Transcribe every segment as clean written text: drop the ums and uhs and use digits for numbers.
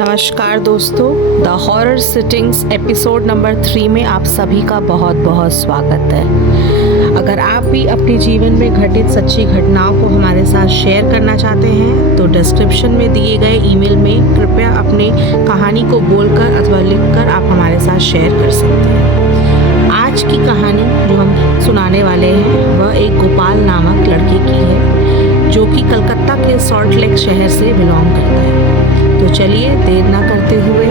नमस्कार दोस्तों, the horror sittings episode number 3 में आप सभी का बहुत बहुत स्वागत है। अगर आप भी अपने जीवन में घटित सच्ची घटनाओं को हमारे साथ शेयर करना चाहते हैं तो डिस्क्रिप्शन में दिए गए ईमेल में कृपया अपनी कहानी को बोलकर अथवा लिखकर आप हमारे साथ शेयर कर सकते हैं। आज की कहानी जो हम सुनाने वाले हैं वह एक गोपाल नामक लड़के की है जो कि कलकत्ता के सॉल्ट लेक शहर से बिलोंग करता है। तो चलिए देर ना करते हुए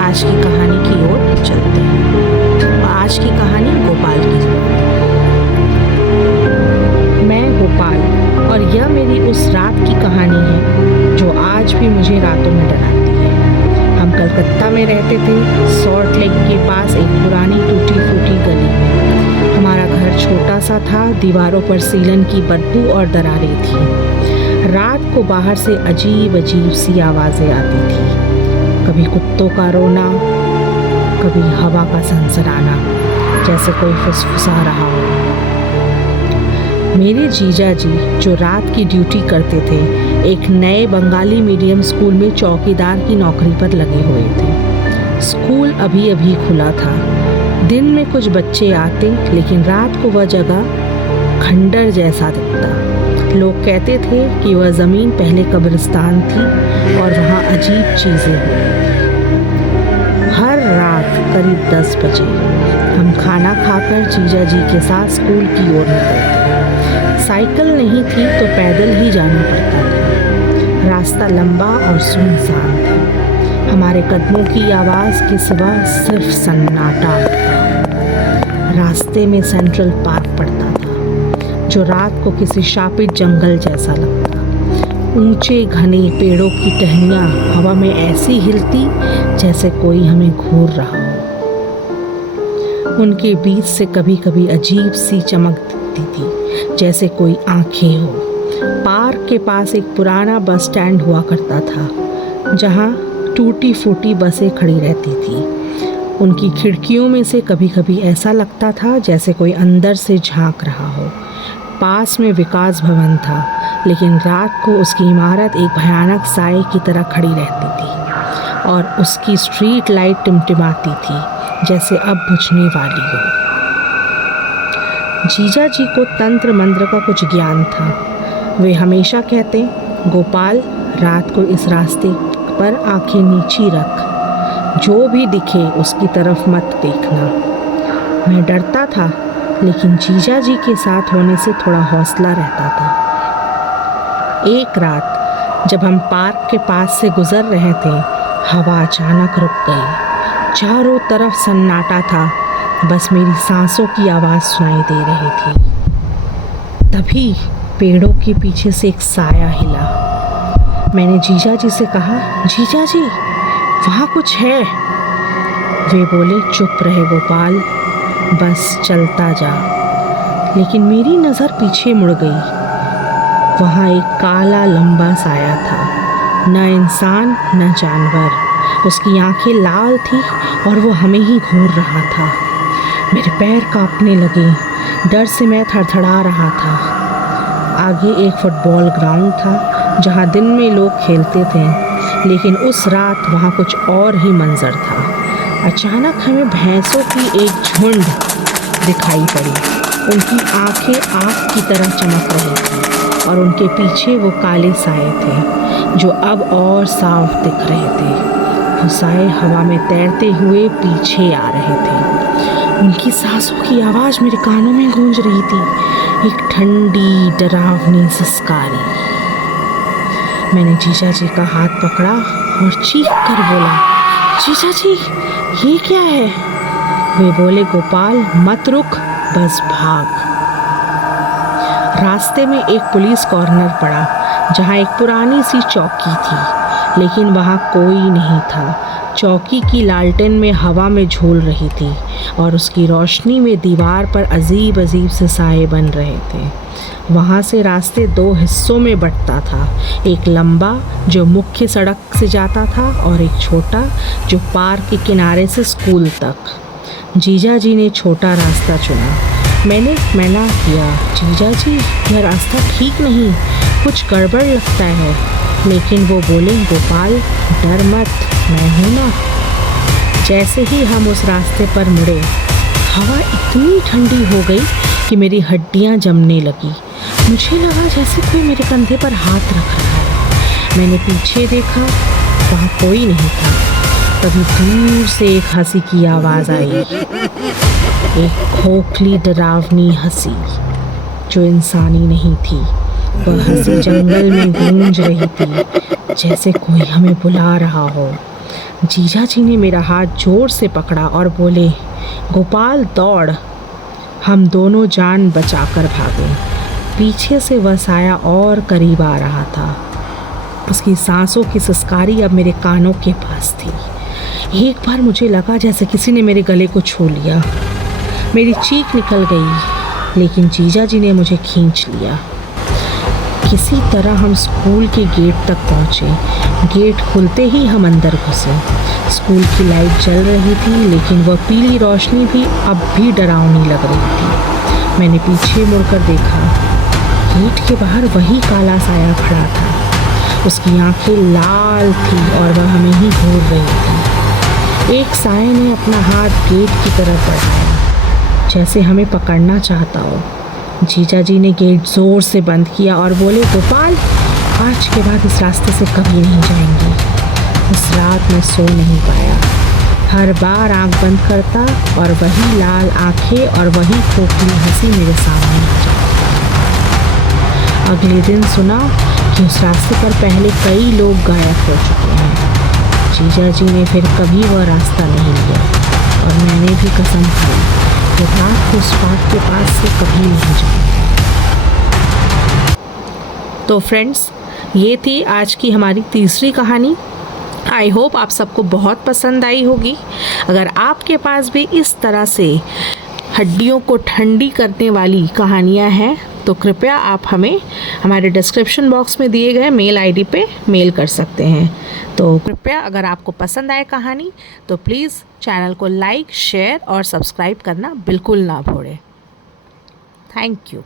आज की कहानी की ओर चलते हैं। और आज की कहानी गोपाल की है। मैं गोपाल और यह मेरी उस रात की कहानी है जो आज भी मुझे रातों में डराती है। हम कलकत्ता में रहते थे, सॉल्ट लेक के पास एक पुरानी टूटी फूटी गली में। हमारा घर छोटा सा था, दीवारों पर सीलन की बदबू और दरारें थी। रात को बाहर से अजीब अजीब सी आवाज़ें आती थी, कभी कुत्तों का रोना, कभी हवा का सनसनाना जैसे कोई फुसफुसा रहा हो। मेरे जीजा जी जो रात की ड्यूटी करते थे, एक नए बंगाली मीडियम स्कूल में चौकीदार की नौकरी पर लगे हुए थे। स्कूल अभी अभी खुला था। दिन में कुछ बच्चे आते, लेकिन रात को वह जगह खंडर जैसा दिखता। लोग कहते थे कि वह ज़मीन पहले कब्रिस्तान थी और वहाँ अजीब चीज़ें होती। हर रात करीब 10 बजे हम खाना खाकर जीजा जी के साथ स्कूल की ओर निकलते। साइकिल नहीं थी तो पैदल ही जाना पड़ता था। रास्ता लंबा और सुनसान था। हमारे कदमों की आवाज़ के सिवा सिर्फ सन्नाटा था। रास्ते में सेंट्रल पार्क पड़ता था जो रात को किसी शापित जंगल जैसा लगता। ऊंचे घने पेड़ों की टहनियाँ हवा में ऐसी हिलती जैसे कोई हमें घूर रहा हो। उनके बीच से कभी कभी अजीब सी चमक दिखती थी जैसे कोई आंखें हो। पार्क के पास एक पुराना बस स्टैंड हुआ करता था जहाँ टूटी फूटी बसें खड़ी रहती थी। उनकी खिड़कियों में से कभी कभी ऐसा लगता था जैसे कोई अंदर से झांक रहा हो। पास में विकास भवन था, लेकिन रात को उसकी इमारत एक भयानक साए की तरह खड़ी रहती थी और उसकी स्ट्रीट लाइट टिमटिमाती थी जैसे अब बुझने वाली हो। जीजा जी को तंत्र मंत्र का कुछ ज्ञान था। वे हमेशा कहते, गोपाल रात को इस रास्ते पर आंखें नीची रख, जो भी दिखे उसकी तरफ मत देखना। मैं डरता था, लेकिन जीजा जी के साथ होने से थोड़ा हौसला रहता था। एक रात जब हम पार्क के पास से गुजर रहे थे, हवा अचानक रुक गई। चारों तरफ सन्नाटा था, बस मेरी सांसों की आवाज़ सुनाई दे रही थी। तभी पेड़ों के पीछे से एक साया हिला। मैंने जीजा जी से कहा, जीजा जी वहाँ कुछ है। वे बोले, चुप रहे गोपाल, बस चलता जा। लेकिन मेरी नज़र पीछे मुड़ गई। वहाँ एक काला लंबा साया था, न इंसान न जानवर। उसकी आंखें लाल थी और वो हमें ही घूर रहा था। मेरे पैर कांपने लगे, डर से मैं थरथरा रहा था। आगे एक फुटबॉल ग्राउंड था जहाँ दिन में लोग खेलते थे, लेकिन उस रात वहाँ कुछ और ही मंजर था। अचानक हमें भैंसों की एक झुंड दिखाई पड़ी। उनकी आंखें आग की तरह चमक रही थी और उनके पीछे वो काले साए थे जो अब और साफ दिख रहे थे। वो साए हवा में तैरते हुए पीछे आ रहे थे। उनकी सांसों की आवाज़ मेरे कानों में गूंज रही थी, एक ठंडी डरावनी सिसकारी। मैंने जीजा जी का हाथ पकड़ा और चीख कर बोला, जीजा जी ये क्या है? वे बोले, गोपाल मत रुक, बस भाग। रास्ते में एक पुलिस कॉर्नर पड़ा जहाँ एक पुरानी सी चौकी थी, लेकिन वहाँ कोई नहीं था। चौकी की लालटेन में हवा में झूल रही थी और उसकी रोशनी में दीवार पर अजीब अजीब से साए बन रहे थे। वहाँ से रास्ते 2 हिस्सों में बंटता था, एक लंबा जो मुख्य सड़क से जाता था और एक छोटा जो पार्क के किनारे से स्कूल तक। जीजा जी ने छोटा रास्ता चुना। मैंने मना किया, जीजा जी यह रास्ता ठीक नहीं, कुछ गड़बड़ लगता है। लेकिन वो बोले, गोपाल डर मत, मैं हूँ ना। जैसे ही हम उस रास्ते पर मुड़े, हवा इतनी ठंडी हो गई कि मेरी हड्डियाँ जमने लगी। मुझे लगा जैसे कोई मेरे कंधे पर हाथ रख रहा है। मैंने पीछे देखा, वहाँ कोई नहीं था। तभी दूर से एक हंसी की आवाज़ आई, एक खोखली डरावनी हंसी जो इंसानी नहीं थी। वह हंसी जंगल में गूंज रही थी, जैसे कोई हमें बुला रहा हो। जीजा जी ने मेरा हाथ जोर से पकड़ा और बोले, गोपाल दौड़। हम दोनों जान बचाकर भागे। पीछे से वह साया और करीब आ रहा था। उसकी सांसों की सिसकारी अब मेरे कानों के पास थी। एक बार मुझे लगा जैसे किसी ने मेरे गले को छू लिया। मेरी चीख निकल गई, लेकिन जीजा जी ने मुझे खींच लिया। किसी तरह हम स्कूल के गेट तक पहुँचे। गेट खुलते ही हम अंदर घुसे। स्कूल की लाइट जल रही थी, लेकिन वह पीली रोशनी भी अब भी डरावनी लग रही थी। मैंने पीछे मुड़कर देखा। गेट के बाहर वही काला साया खड़ा था। उसकी आंखें लाल थी और वह हमें ही घूर रही थी। एक साये ने अपना हाथ गेट की तरफ बढ़ाया, जैसे हमें पकड़ना चाहता हो। जीजा जी ने गेट ज़ोर से बंद किया और बोले, गोपाल आज के बाद इस रास्ते से कभी नहीं जाएंगे। उस रात मैं सो नहीं पाया। हर बार आंख बंद करता और वही लाल आंखें और वही खोखली हंसी मेरे सामने आ जाती। अगले दिन सुना कि उस रास्ते पर पहले कई लोग गायब हो चुके हैं। जीजा जी ने फिर कभी वह रास्ता नहीं लिया और मैंने भी कसम खाई कि रात को उस बाग के पास से कभी नहीं जाऊंगी। तो फ्रेंड्स, ये थी आज की हमारी तीसरी कहानी। आई होप आप सबको बहुत पसंद आई होगी। अगर आपके पास भी इस तरह से हड्डियों को ठंडी करने वाली कहानियाँ हैं तो कृपया आप हमें हमारे डिस्क्रिप्शन बॉक्स में दिए गए मेल आईडी पे मेल कर सकते हैं। तो कृपया अगर आपको पसंद आए कहानी तो प्लीज़ चैनल को लाइक, शेयर और सब्सक्राइब करना बिल्कुल ना भूलें। Thank you.